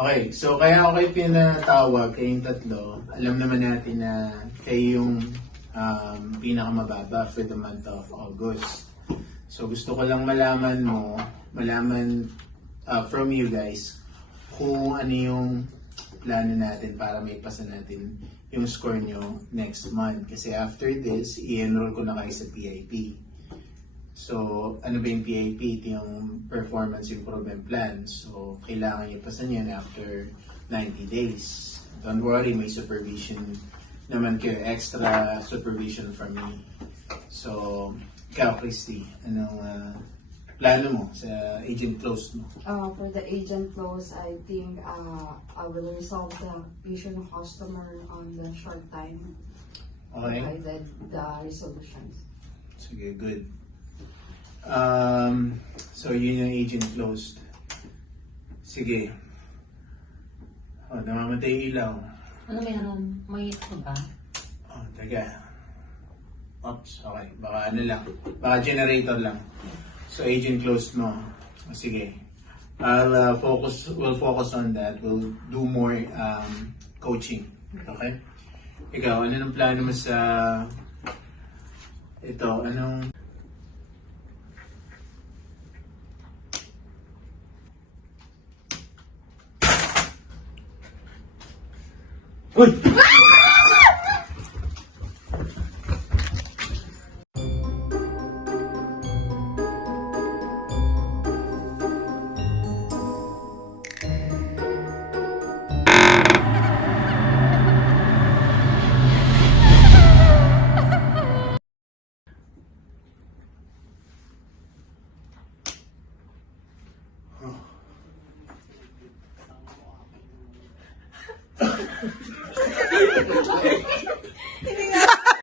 Okay, so kaya ako kayo pinatawag kayong tatlo. Alam naman natin na kayo yung pinakamababa for the month of August. So gusto ko lang malaman from you guys kung ano yung plano natin para may pasa natin yung score nyo next month. Kasi after this, i-enroll ko na kayo sa PIP. So, ano ba yung PIP? Ito yung Performance Improvement Plan. So, kailangan nyo pasan yan after 90 days. Don't worry, may supervision naman kayo. Extra supervision from me. So, ikaw, Christy, anong plano mo sa agent close mo? For the agent close, I think I will resolve the issue ng customer on the short time. Okay. Provided the resolutions. Sige, good. So, yun yung agent closed. Sige. Namamatay yung ilaw. Ano meron? May ito ba? Teka. Oops, okay. Baka ano lang. Baka generator lang. So, agent closed mo. Sige. We'll focus on that. We'll do more coaching. Okay? Ikaw, ano ng plano mo sa ito? Anong Uy!